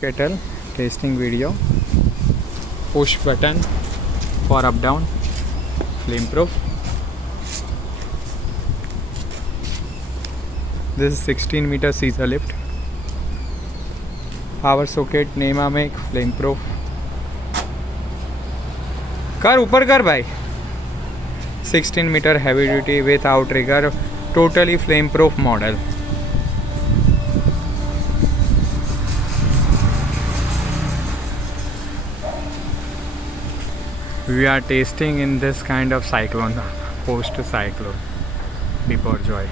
kettle tasting video. Push button for up down, flame proof. This is 16 meter scissor lift. Power socket, nema make, flame proof. कर ऊपर कर भाई. 16 meter heavy duty with outrigger, totally flame proof model. We are tasting in this kind of cyclone, post cyclone, before joy.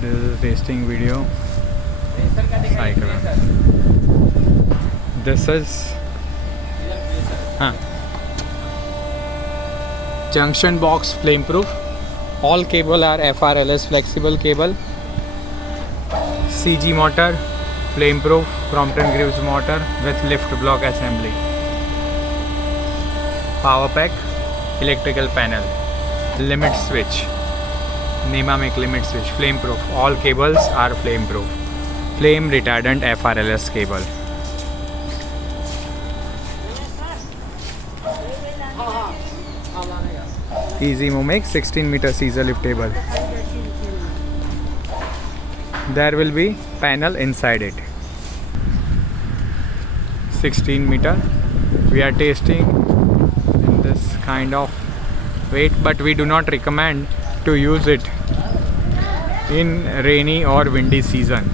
This is a tasting video. Cyclone. This is junction box flame proof. All cable are FRLS flexible cable. CG motor, flame proof, Crompton Greaves motor with lift block assembly. Power pack, electrical panel, limit switch, nema make limit switch, flame proof. All cables are flame proof. Flame retardant FRLS cable. Easy Momex 16 meter scissor lift table. There will be panel inside it. 16 meter. We are tasting in this kind of weight, but we do not recommend to use it in rainy or windy season.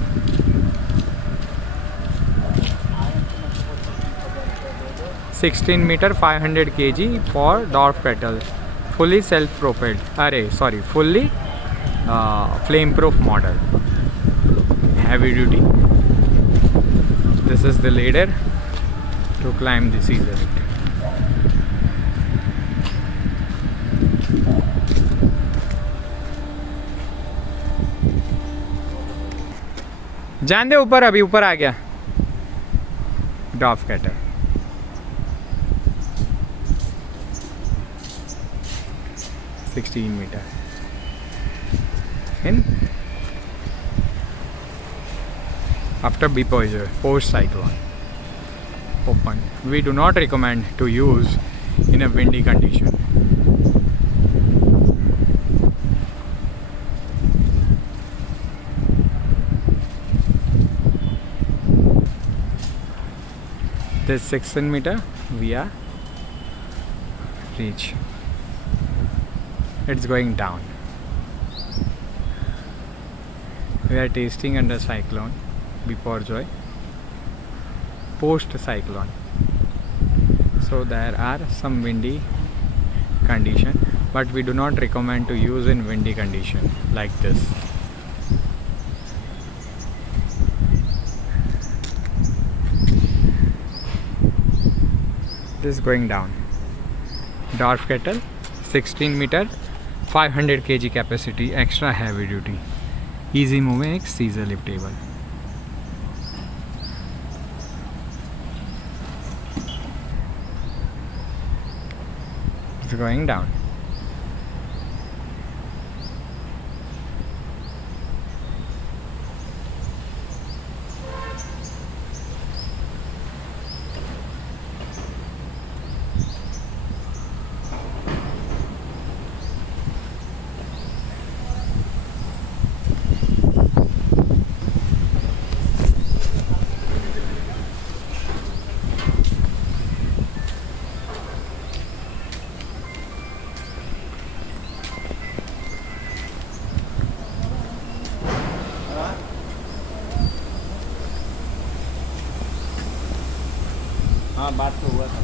(16 meter 500 kg for dwarf kettle, fully self-propelled. Fully flame-proof model. Heavy duty. This is the ladder to climb the scissor lift. जान दे ऊपर, अभी ऊपर आ गया. Dwarf cattle. (16 meter in after before post cyclone. Open. We do not recommend to use in a windy condition. This 16 meter we are reach. It's going down. We are tasting under cyclone, before joy, post cyclone. So there are some windy condition, but we do not recommend to use in windy condition like this. This is going down. Dwarf kettle, 16 meter 500 kg capacity, extra heavy duty. Easy Momex scissor lift table. It's going down. हाँ बात तो हुआ था.